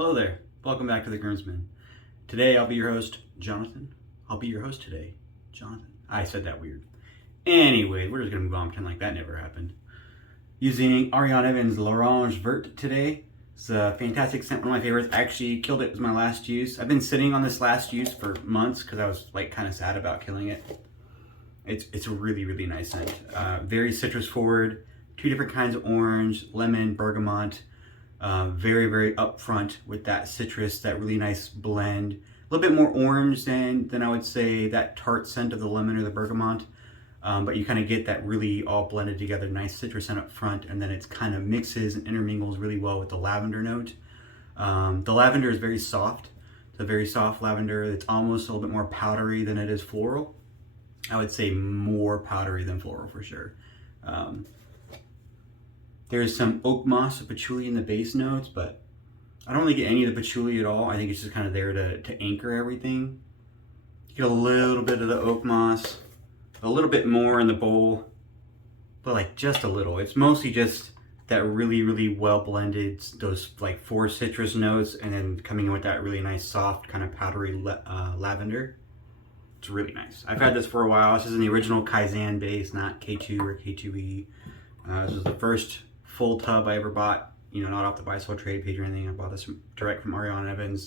Hello there. Welcome back to The Groomsman. Today I'll be your host, Jonathan. I'll be your host today, Jonathan. I said that weird. Anyway, we're just going to move on, pretend like that never happened. Using Ariana's L'Orange Verte today. It's a fantastic scent, one of my favorites. I actually killed it. It was my last use. I've been sitting on this last use for months because I was like kind of sad about killing it. It's a really, really nice scent. Very citrus forward. Two different kinds of orange, lemon, bergamot. Very, very upfront with that citrus, that really nice blend. A little bit more orange than I would say that tart scent of the lemon or the bergamot. But you kind of get that really all blended together, nice citrus scent up front, and then it's kind of mixes and intermingles really well with the lavender note. The lavender is very soft. It's a very soft lavender. It's almost a little bit more powdery than it is floral. I would say more powdery than floral for sure. There's some oak moss or patchouli in the base notes, but I don't really get any of the patchouli at all. I think it's just kind of there to anchor everything. You get a little bit of the oak moss, a little bit more in the bowl, but like just a little. It's mostly just that really, really well blended, those like 4 citrus notes, and then coming in with that really nice soft kind of powdery lavender. It's really nice. I've had this for a while. This is in the original Kaizen base, not K2 or K2E. This is the first full tub I ever bought, not off the buy sell trade page or anything. I bought this direct from Ariana.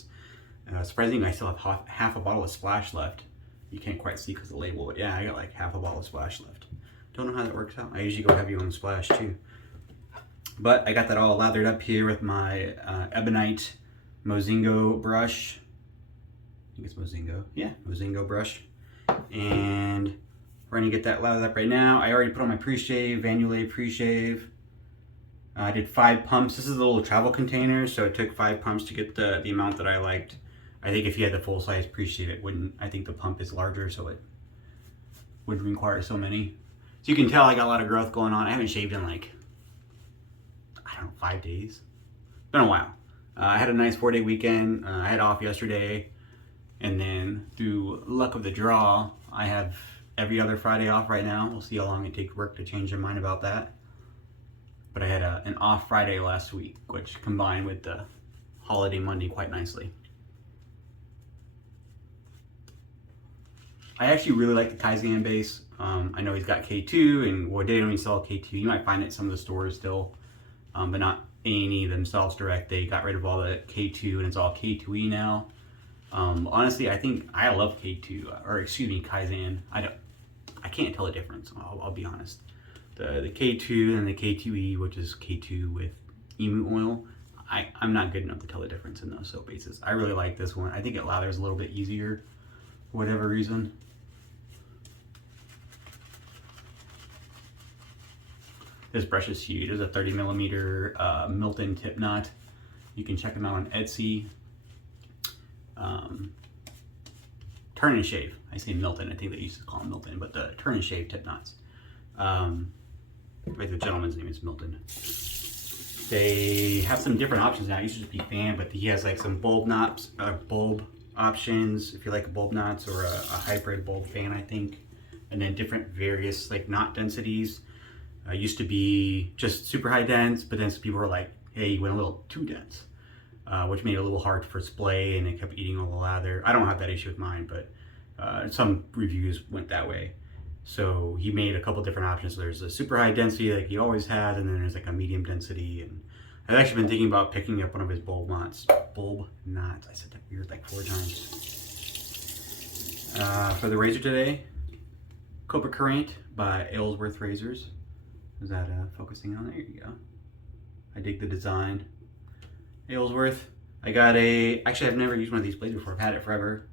Surprisingly, I still have half a bottle of Splash left. You can't quite see because of the label, but yeah, I got like half a bottle of Splash left. Don't know how that works out. I usually go heavy on Splash too. But I got that all lathered up here with my Ebonite Mozingo brush. I think it's Mozingo. Yeah, Mozingo brush. And we're gonna get that lathered up right now. I already put on my Preshave, Vanulay Preshave. I did 5 pumps. This is a little travel container, so it took 5 pumps to get the amount that I liked. I think if you had the full size Preshave, it wouldn't. I think the pump is larger, so it wouldn't require so many. So you can tell I got a lot of growth going on. I haven't shaved in like, I don't know, 5 days. Been a while. I had a nice 4-day weekend. I had off yesterday, and then through luck of the draw, I have every other Friday off right now. We'll see how long it takes work to change their mind about that. But I had an off Friday last week, which combined with the holiday Monday quite nicely. I actually really like the Kaizen base. I know he's got K2, and well, they don't even sell K2. You might find it at some of the stores still, but not A&E themselves direct. They got rid of all the K2, and it's all K2E now. Honestly, I think I love K2, or excuse me, Kaizen. I can't tell the difference. I'll be honest. The K2 and the K2E, which is K2 with emu oil, I'm not good enough to tell the difference in those soap bases. I really like this one. I think it lathers a little bit easier for whatever reason. This brush is huge. It's a 30mm Milton tip knot. You can check them out on Etsy. Turn and shave. I say Milton. I think they used to call them Milton, but the turn and shave tip knots. Right, the gentleman's name is Milton. They have some different options now. It used to just be fan, but he has like some bulb knots, bulb options if you like bulb knots, or a hybrid bulb fan, I think. And then different various like knot densities. Used to be just super high dense, but then some people were like, hey, you went a little too dense, which made it a little hard for splay, and it kept eating all the lather. I don't have that issue with mine, but some reviews went that way. So he made a couple different options. So there's a super high density like he always has, and then there's like a medium density. And I've actually been thinking about picking up one of his bulb knots. Bulb knots. I said that weird like 4 times. For the razor today, Copa Current by Alsworth Razors. Is that focusing on? There you go. I dig the design. Alsworth. I got actually I've never used one of these blades before. I've had it forever.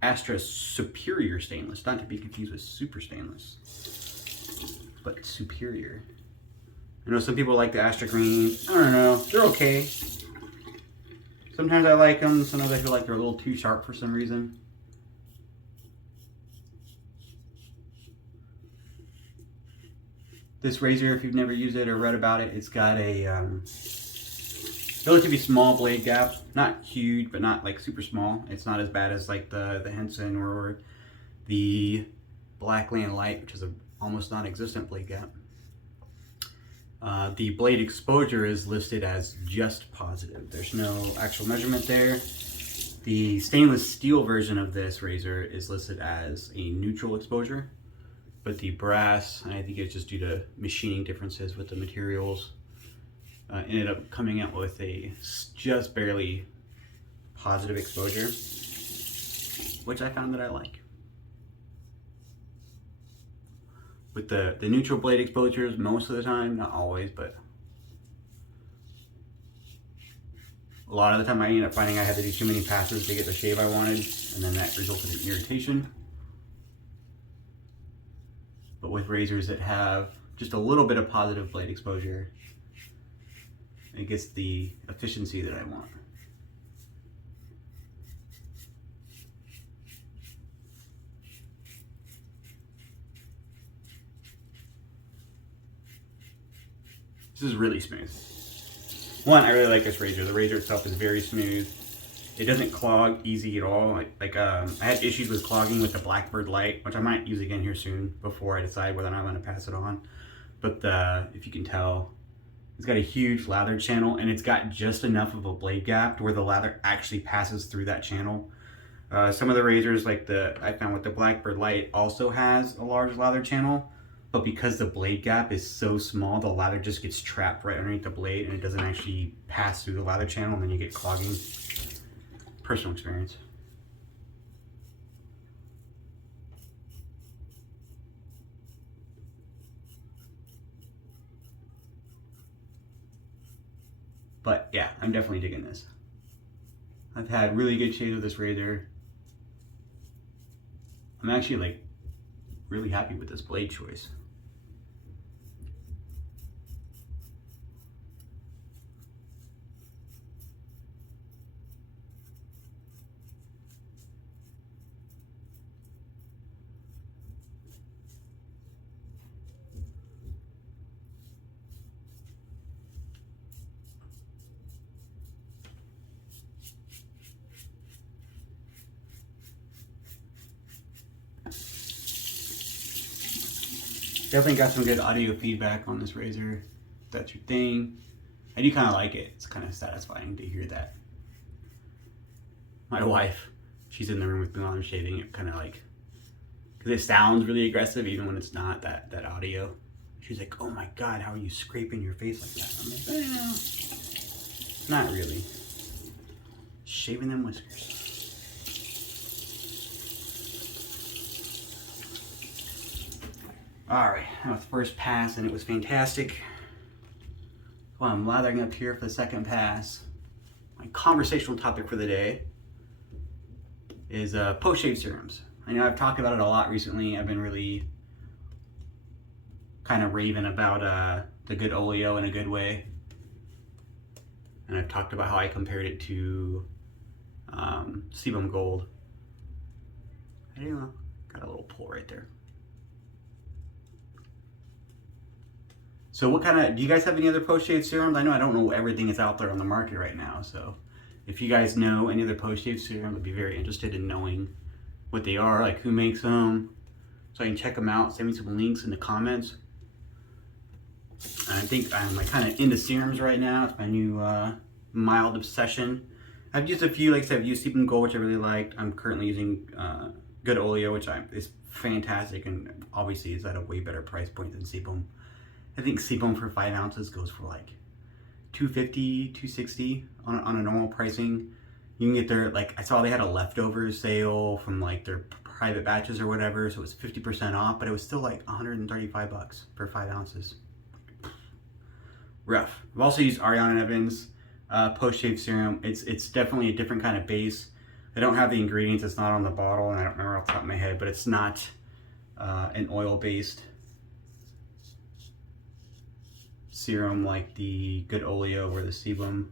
Astra Superior Stainless, not to be confused with Super Stainless, but Superior. I know some people like the Astra Green. I don't know, they're okay. Sometimes I like them, sometimes I feel like they're a little too sharp for some reason. This razor, if you've never used it or read about it, it's got a relatively small blade gap, not huge, but not like super small. It's not as bad as like the Henson or the Blackland Light, which is a almost non-existent blade gap. The blade exposure is listed as just positive. There's no actual measurement there. The stainless steel version of this razor is listed as a neutral exposure, but the brass, I think it's just due to machining differences with the materials, ended up coming out with a just barely positive exposure, which I found that I like. With the neutral blade exposures, most of the time, not always, but a lot of the time I ended up finding I had to do too many passes to get the shave I wanted, and then that resulted in irritation. But with razors that have just a little bit of positive blade exposure, it gets the efficiency that I want. This is really smooth. One, I really like this razor. The razor itself is very smooth. It doesn't clog easy at all. I had issues with clogging with the Blackbird light, which I might use again here soon before I decide whether or not I want to pass it on. But if you can tell, it's got a huge lather channel, and it's got just enough of a blade gap to where the lather actually passes through that channel. Some of the razors, like I found with the Blackbird light, also has a large lather channel. But because the blade gap is so small, the lather just gets trapped right underneath the blade and it doesn't actually pass through the lather channel, and then you get clogging. Personal experience. But yeah, I'm definitely digging this. I've had really good shaves with this razor. I'm actually like really happy with this blade choice. Definitely got some good audio feedback on this razor. If that's your thing. I do kind of like it. It's kind of satisfying to hear that. My wife, she's in the room with me while I'm shaving. It kind of like, because it sounds really aggressive even when it's not that audio. She's like, "Oh my God, how are you scraping your face like that?" I'm like, not really. Shaving them whiskers. All right, that was the first pass and it was fantastic. Well, I'm lathering up here for the second pass. My conversational topic for the day is post-shave serums. I know I've talked about it a lot recently. I've been really kind of raving about the good Oleo in a good way. And I've talked about how I compared it to Sebum Gold. I don't know, got a little pull right there. So what kind of, do you guys have any other post-shave serums? I know I don't know everything that's out there on the market right now, so if you guys know any other post-shave serums, I'd be very interested in knowing what they are, like who makes them, so I can check them out. Send me some links in the comments. I think I'm like kind of into serums right now. It's my new mild obsession. I've used a few, like I said, I've used Sebum Gold, which I really liked. I'm currently using good Oleo, which is fantastic, and obviously is at a way better price point than Sebum. I think Sebum for 5 ounces goes for like $250, $260 on a normal pricing. You can get their, like, I saw they had a leftover sale from like their private batches or whatever, so it was 50% off, but it was still like $135 for 5 ounces. Rough. I've also used Ariana Evans post-shave serum. It's definitely a different kind of base. I don't have the ingredients, it's not on the bottle, and I don't remember off the top of my head, but it's not an oil-based serum like the good Oleo or the Sebum.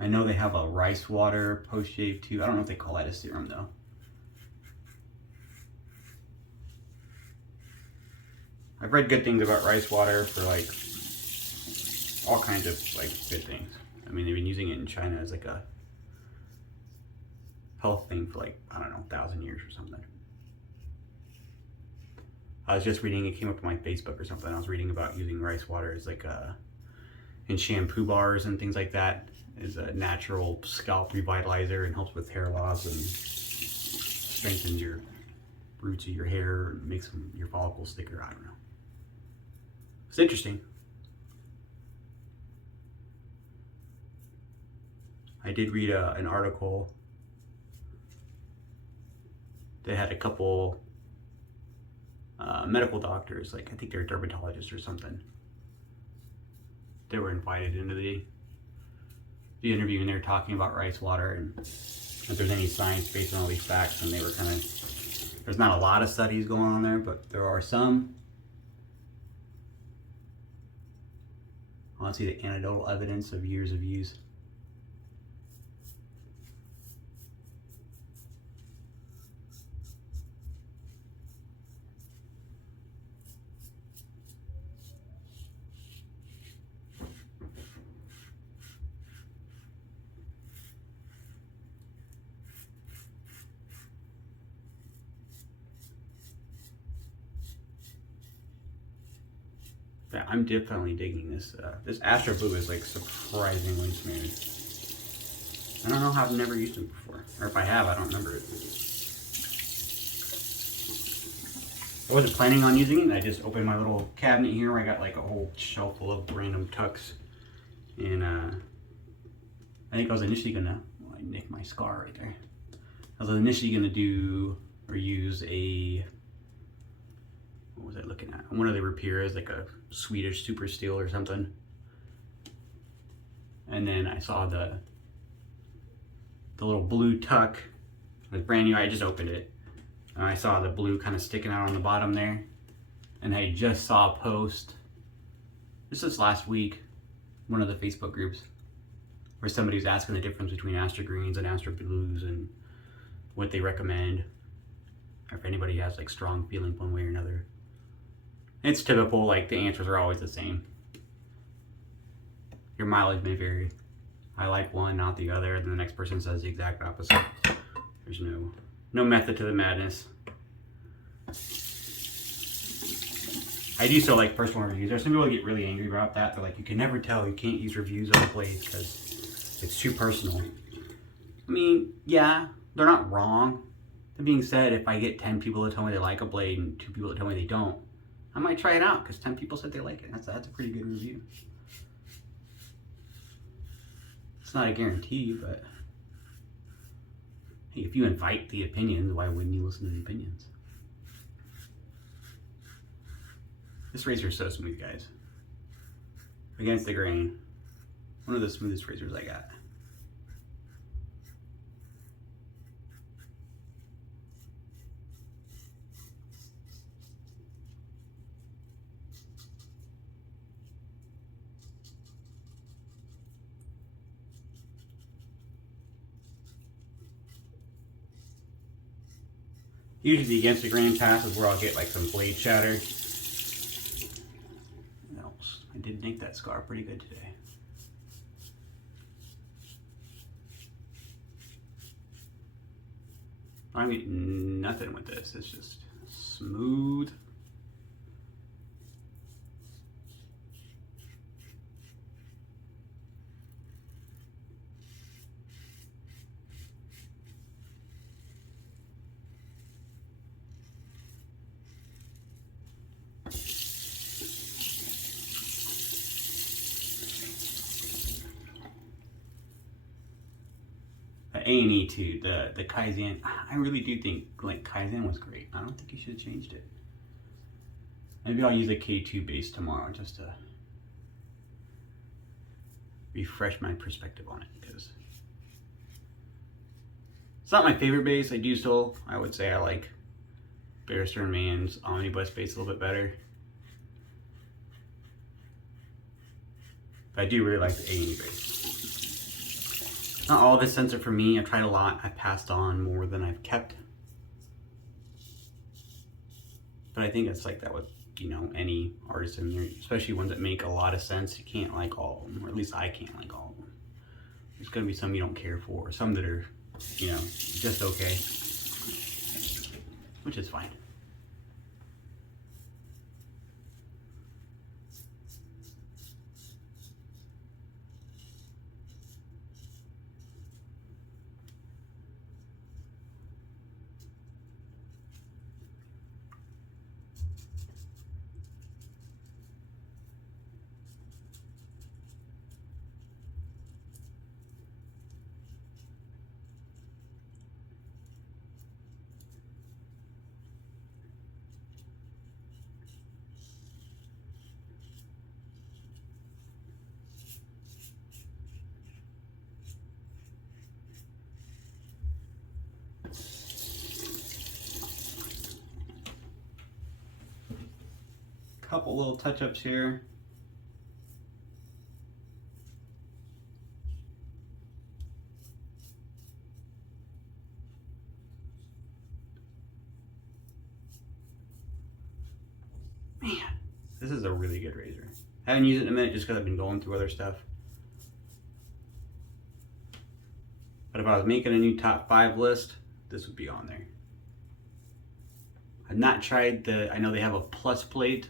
I know they have a rice water post-shave too. I don't know if they call that a serum though. I've read good things about rice water for like all kinds of like good things. I mean, they've been using it in China as like a health thing for like, I don't know, 1,000 years or something. I was just reading, it came up on my Facebook or something. I was reading about using rice water as like in shampoo bars and things like that, as a natural scalp revitalizer, and helps with hair loss and strengthens your roots of your hair and makes your follicles thicker. I don't know. It's interesting. I did read an article that had a couple medical doctors, like I think they're dermatologists or something. They were invited into the interview, and they were talking about rice water and if there's any science based on all these facts. And they were kind of, there's not a lot of studies going on there, but there are some. I want to see the anecdotal evidence of years of use. Yeah, I'm definitely digging this. This Astra is like surprisingly smooth. I don't know how I've never used it before, or if I have, I don't remember it. I wasn't planning on using it, and I just opened my little cabinet here where I got like a whole shelf full of random tucks. And I think I was initially gonna, well, I nicked my scar right there. I was initially gonna do or use a, what was I looking at? One of the Rapieras, like a Swedish super steel or something. And then I saw the little blue tuck. It was brand new. I just opened it. And I saw the blue kind of sticking out on the bottom there. And I just saw a post, this last week, one of the Facebook groups, where somebody was asking the difference between Astra Greens and Astra Blues and what they recommend, or if anybody has like strong feelings one way or another. It's typical, like the answers are always the same. Your mileage may vary. I like one, not the other, and the next person says the exact opposite. There's no method to the madness. I do still like personal reviews. There's some people that get really angry about that. They're like, you can never tell, you can't use reviews on blades because it's too personal. I mean, yeah, they're not wrong. That being said, if I get 10 people that tell me they like a blade and 2 people that tell me they don't, I might try it out because 10 people said they like it. That's a pretty good review. It's not a guarantee, but hey, if you invite the opinions, why wouldn't you listen to the opinions? This razor is so smooth, guys. Against the grain. One of the smoothest razors I got. Usually the against the grain pass is where I'll get like some blade shatter. I did nick that scar pretty good today. I'm getting nothing with this. It's just smooth. A&E too, the Kaizen. I really do think like Kaizen was great. I don't think you should have changed it. Maybe I'll use a K2 base tomorrow just to refresh my perspective on it, because it's not my favorite base. I would say I like Barrister and Mann's Omnibus base a little bit better. But I do really like the A&E base. Not all of it's censored for me. I've tried a lot. I've passed on more than I've kept. But I think it's like that with, you know, any artist in there, especially ones that make a lot of sense. You can't like all of them, or at least I can't like all of them. There's gonna be some you don't care for, or some that are, you know, just okay, which is fine. couple little touch-ups here. Man, this is a really good razor. I haven't used it in a minute just because I've been going through other stuff. But if I was making a new top 5 list, this would be on there. I've not tried the, I know they have a plus plate.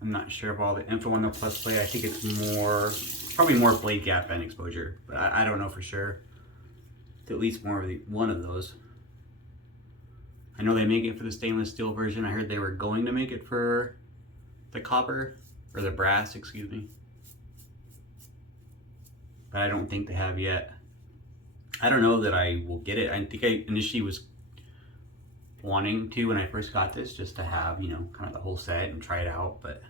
I'm not sure of all the info on the plus plate. I think it's more, probably more blade gap and exposure, but I don't know for sure. At least more of one of those. I know they make it for the stainless steel version. I heard they were going to make it for the copper, or the brass, excuse me. But I don't think they have yet. I don't know that I will get it. I think I initially was wanting to when I first got this, just to have, you know, kind of the whole set and try it out, but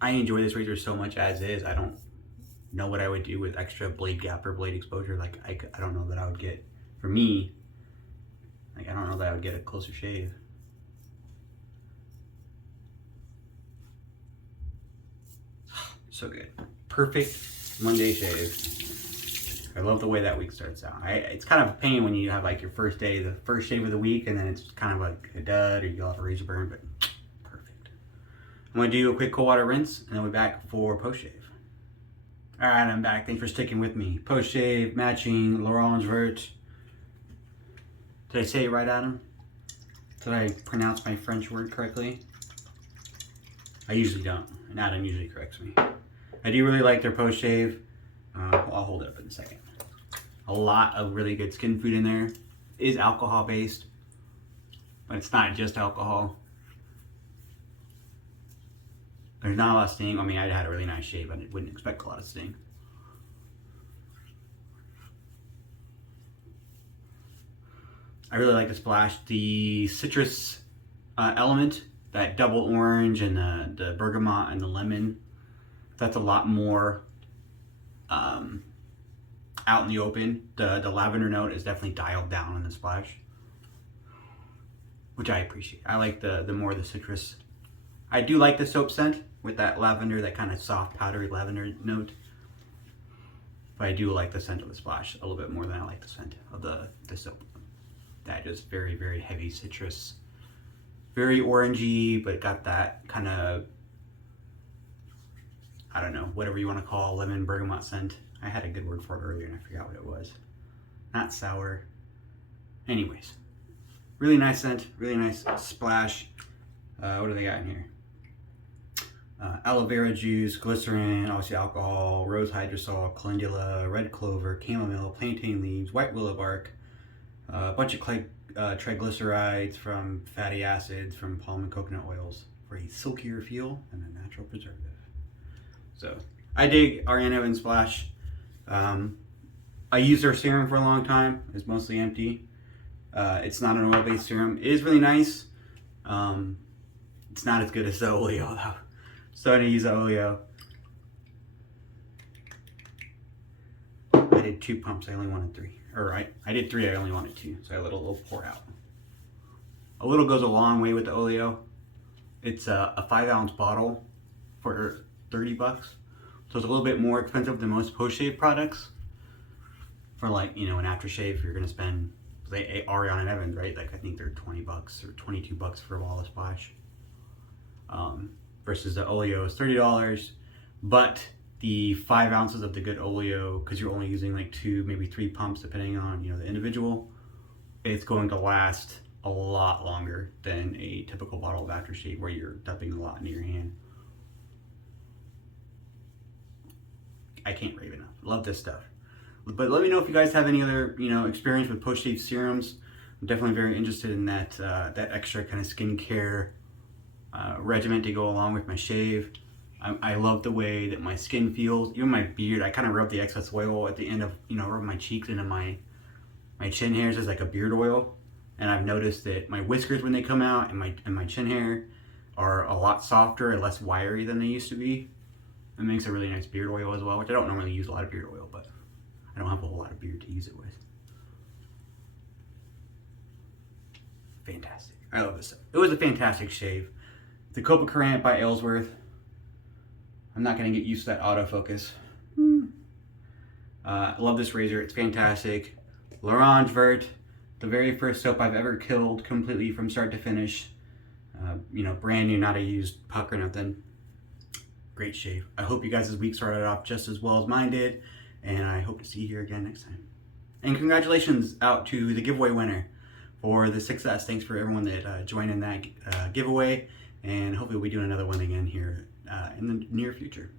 I enjoy this razor so much as is. I don't know what I would do with extra blade gap or blade exposure. Like I don't know that I would get, for me, like I don't know that I would get a closer shave. So good. Perfect Monday shave. I love the way that week starts out. It's kind of a pain when you have like your first day, the first shave of the week, and then it's kind of like a dud or you have a razor burn, but perfect. I'm gonna do a quick cold water rinse and then we're back for post shave. All right, I'm back. Thanks for sticking with me. Post shave, matching L'Orange Verte. Did I say it right, Adam? Did I pronounce my French word correctly? I usually don't, and Adam usually corrects me. I do really like their post shave. I'll hold it up in a second. A lot of really good skin food in there. It is alcohol based, but it's not just alcohol. There's not a lot of sting. I mean, I had a really nice shave. I wouldn't expect a lot of sting. I really like the splash. The citrus element, that double orange and the bergamot and the lemon, that's a lot more out in the open. The lavender note is definitely dialed down in the splash, which I appreciate. I like the more the citrus. I do like the soap scent with that lavender, that kind of soft powdery lavender note. But I do like the scent of the splash a little bit more than I like the scent of the soap. That is very, very heavy citrus. Very orangey, but got that kind of, I don't know, whatever you want to call lemon bergamot scent. I had a good word for it earlier and I forgot what it was. Not sour. Anyways, really nice scent, really nice splash. What do they got in here? Aloe vera juice, glycerin, obviously alcohol, rose hydrosol, calendula, red clover, chamomile, plantain leaves, white willow bark, a bunch of triglycerides from fatty acids from palm and coconut oils for a silkier feel and a natural preservative. So I dig Ariana and Splash. I used their serum for a long time. It's mostly empty. It's not an oil-based serum. It is really nice. It's not as good as the Oleo though. So I'm gonna use the Oleo. I did 2 pumps, I only wanted 3. Or I did 3, I only wanted 2. So I let a little pour out. A little goes a long way with the Oleo. It's a 5-ounce bottle for 30 bucks. So it's a little bit more expensive than most post-shave products. For like, you know, an aftershave, you're gonna spend, they Ariana and Evans, right? Like I think they're 20 bucks or 22 bucks for a bottle of Splash. Versus the Oleo is $30, but the 5 ounces of the good Oleo, because you're only using like 2, maybe 3 pumps depending on, you know, the individual, it's going to last a lot longer than a typical bottle of aftershave where you're dumping a lot into your hand. I can't rave enough. Love this stuff. But let me know if you guys have any other, you know, experience with post-shave serums. I'm definitely very interested in that that extra kind of skincare regimen to go along with my shave. I love the way that my skin feels. Even my beard, I kind of rub the excess oil at the end of, you know, rub my cheeks into my chin hairs as like a beard oil. And I've noticed that my whiskers, when they come out, and my chin hair are a lot softer and less wiry than they used to be. It makes a really nice beard oil as well, which I don't normally use a lot of beard oil, but I don't have a whole lot of beard to use it with. fantastic. I love this stuff. It was a fantastic shave. The Copa Current by Alsworth. I'm not going to get used to that autofocus. I love this razor. It's fantastic. L'Orange Verte, the very first soap I've ever killed completely from start to finish. You know, brand new, not a used puck or nothing. Great shave. I hope you guys' week started off just as well as mine did, and I hope to see you here again next time. And congratulations out to the giveaway winner for the success. Thanks for everyone that joined in that giveaway, and hopefully we'll be doing another one again here in the near future.